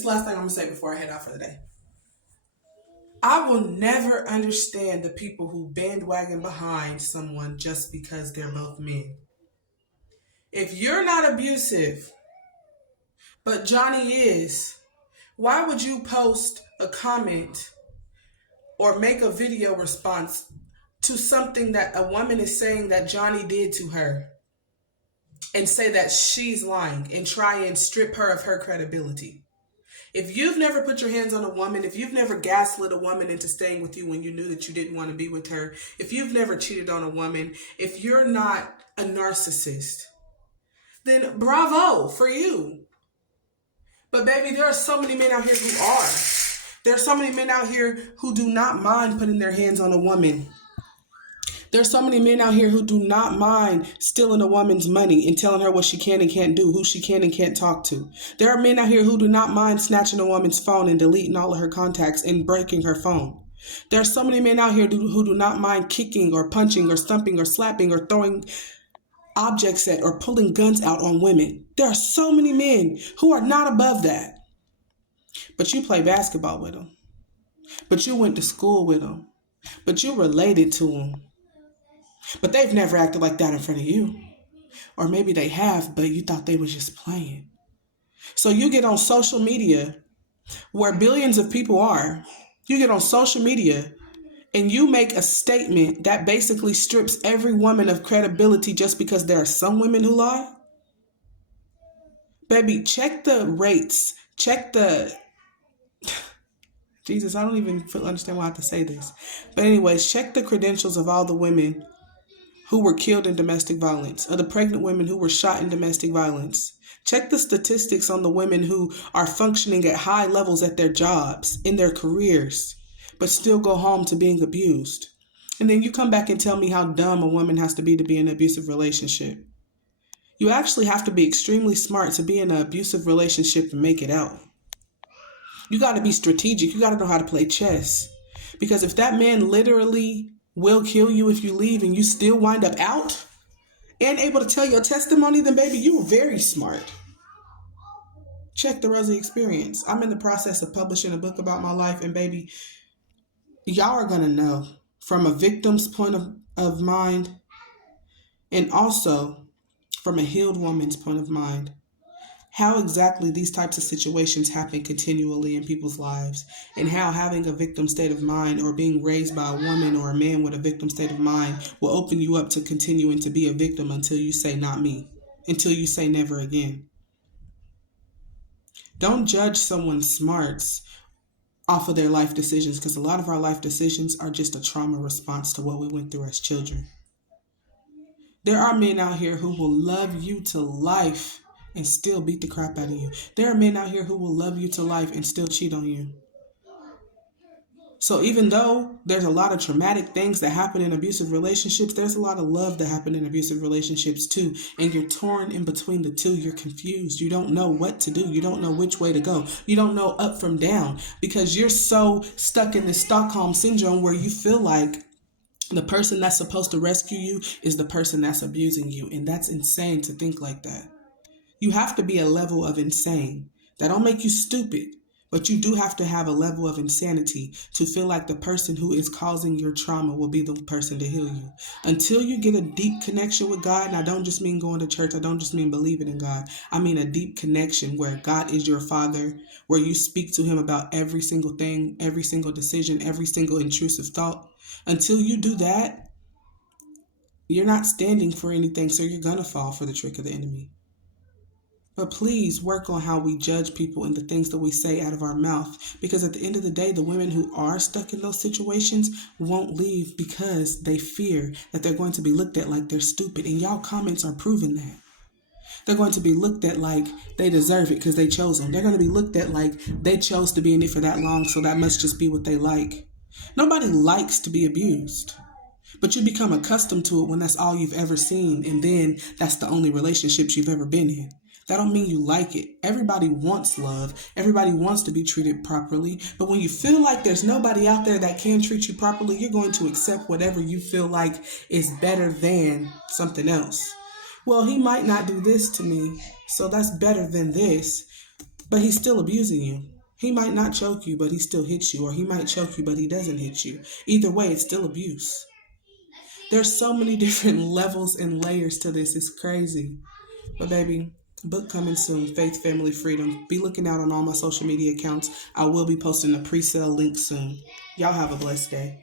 This is the last thing I'm going to say before I head out for the day. I will never understand the people who bandwagon behind someone just because they're both men. If you're not abusive, but Johnny is, why would you post a comment or make a video response to something that a woman is saying that Johnny did to her and say that she's lying and try and strip her of her credibility? If you've never put your hands on a woman, if you've never gaslit a woman into staying with you when you knew that you didn't want to be with her, if you've never cheated on a woman, if you're not a narcissist, then bravo for you. But baby, there are so many men out here who are. There are so many men out here who do not mind putting their hands on a woman. There are so many men out here who do not mind stealing a woman's money and telling her what she can and can't do, who she can and can't talk to. There are men out here who do not mind snatching a woman's phone and deleting all of her contacts and breaking her phone. There are so many men out here who do not mind kicking or punching or stumping or slapping or throwing objects at or pulling guns out on women. There are so many men who are not above that. But you play basketball with them. But you went to school with them. But you related to them. But they've never acted like that in front of you. Or maybe they have, but you thought they was just playing. So you get on social media where billions of people are. You get on social media and you make a statement that basically strips every woman of credibility just because there are some women who lie. Baby, check the rates. Check the... Jesus, I don't even understand why I have to say this. But anyways, check the credentials of all the women who were killed in domestic violence, or the pregnant women who were shot in domestic violence. Check the statistics on the women who are functioning at high levels at their jobs, in their careers, but still go home to being abused. And then you come back and tell me how dumb a woman has to be in an abusive relationship. You actually have to be extremely smart to be in an abusive relationship and make it out. You got to be strategic. You got to know how to play chess. Because if that man literally will kill you if you leave and you still wind up out and able to tell your testimony, then baby, you were very smart. Check the RosieXperience. I'm in the process of publishing a book about my life, and baby, y'all are going to know from a victim's point of mind and also from a healed woman's point of mind how exactly these types of situations happen continually in people's lives, and how having a victim state of mind or being raised by a woman or a man with a victim state of mind will open you up to continuing to be a victim until you say not me, until you say never again. Don't judge someone's smarts off of their life decisions, because a lot of our life decisions are just a trauma response to what we went through as children. There are men out here who will love you to life and still beat the crap out of you. There are men out here who will love you to life and still cheat on you. So even though there's a lot of traumatic things that happen in abusive relationships, there's a lot of love that happen in abusive relationships too. And you're torn in between the two. You're confused. You don't know what to do. You don't know which way to go. You don't know up from down, because you're so stuck in this Stockholm syndrome where you feel like the person that's supposed to rescue you is the person that's abusing you. And that's insane to think like that. You have to be a level of insane. That don't make you stupid, but you do have to have a level of insanity to feel like the person who is causing your trauma will be the person to heal you. Until you get a deep connection with God, and I don't just mean going to church, I don't just mean believing in God. I mean a deep connection where God is your father, where you speak to him about every single thing, every single decision, every single intrusive thought. Until you do that, you're not standing for anything, so you're going to fall for the trick of the enemy. But please work on how we judge people and the things that we say out of our mouth. Because at the end of the day, the women who are stuck in those situations won't leave because they fear that they're going to be looked at like they're stupid. And y'all comments are proving that. They're going to be looked at like they deserve it because they chose them. They're going to be looked at like they chose to be in it for that long, so that must just be what they like. Nobody likes to be abused. But you become accustomed to it when that's all you've ever seen. And then that's the only relationships you've ever been in. That don't mean you like it. Everybody wants love. Everybody wants to be treated properly. But when you feel like there's nobody out there that can treat you properly, you're going to accept whatever you feel like is better than something else. Well, he might not do this to me, so that's better than this. but he's still abusing you. He might not choke you, but he still hits you, or he might choke you, but he doesn't hit you. Either way, it's still abuse. There's so many different levels and layers to this. It's crazy. But baby, book coming soon, Faith, Family, Freedom. Be looking out on all my social media accounts. I will be posting a pre-sale link soon. Y'all have a blessed day.